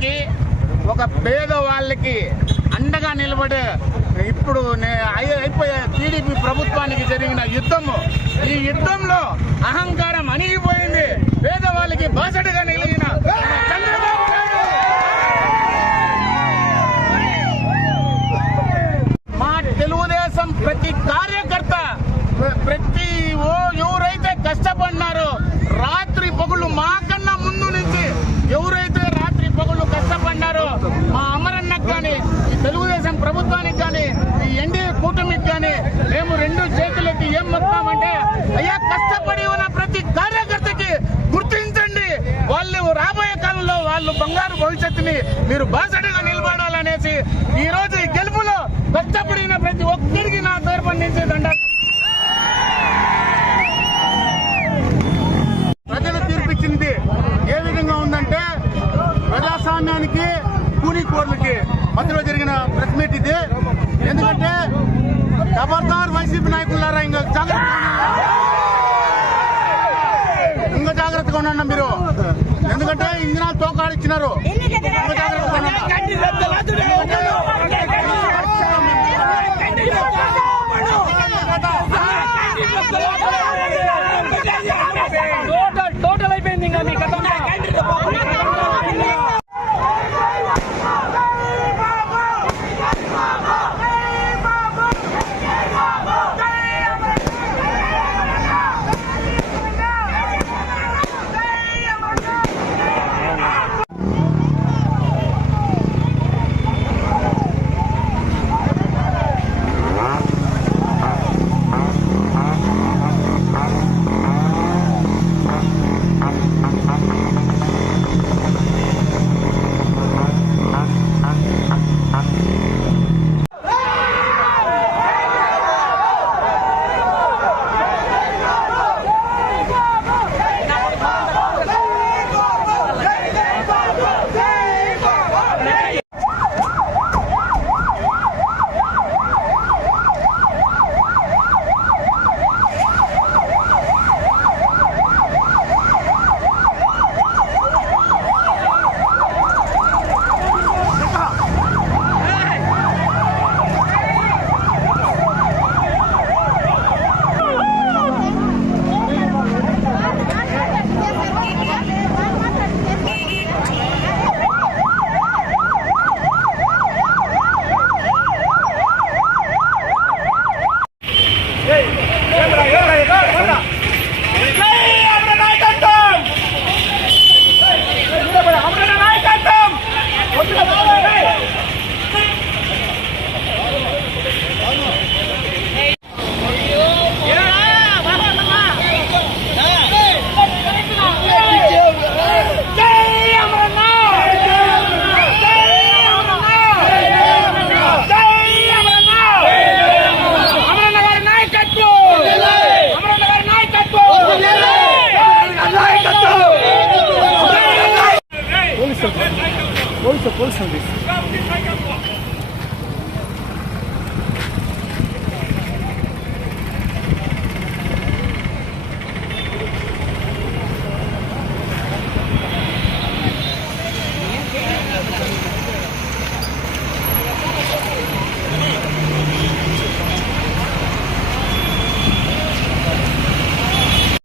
రైతులకి, ఒక పేదవాళ్ళకి అండగా నిలబడే ఇప్పుడు అయిపోయే టీడీపీ ప్రభుత్వానికి జరిగిన యుద్ధము, ఈ యుద్ధంలో అహంకారం అణిగిపోయింది. పేదవాళ్ళకి బాసటగా నిలిచిన చంద్రబాబు నాయుడు మా తెలుగుదేశం ప్రతి కార్యకర్త, ప్రతి ఎవరైతే కష్టపడినారో రాత్రి పగులు మాకన్నా ముందు నుంచి ఎవరైతే రాత్రి పగులు కష్టపడినారో మా అమరన్నకు కానీ, ఈ తెలుగుదేశం ప్రభుత్వానికి కానీ, ఈ ఎన్డీఏ కూటమికి కానీ మేము రెండు చేతులకి ఏం మొత్తామంటే, అయ్యా కష్టపడి ఉన్న ప్రతి కార్యకర్తకి గుర్తించండి, వాళ్ళు రాబోయే కాలంలో వాళ్ళు బంగారు భవిష్యత్తుని మీరు బాసటగా నిలబడాలనేసి ఈ రోజు ఈ గెలుపులో కష్టపడిన ప్రతి ఒక్కరికి నా తరపున నుంచి దండ. ప్రజలు తీర్పిచ్చింది ఏ విధంగా ఉందంటే, ప్రజాస్వామ్యానికి కూలీకోర్లకి మధ్యలో జరిగిన ప్రెస్ మీట్ ఇది. ఎందుకంటే ఖబర్దార్ వైసీపీ నాయకులారా, ఇంకా జాగ్రత్తగా ఉన్నా మీరు. ఎందుకంటే ఇంజనాలు తోకాడిచ్చినారు. టోటల్ అయిపోయింది ఇంకా మీ కథ. Police service.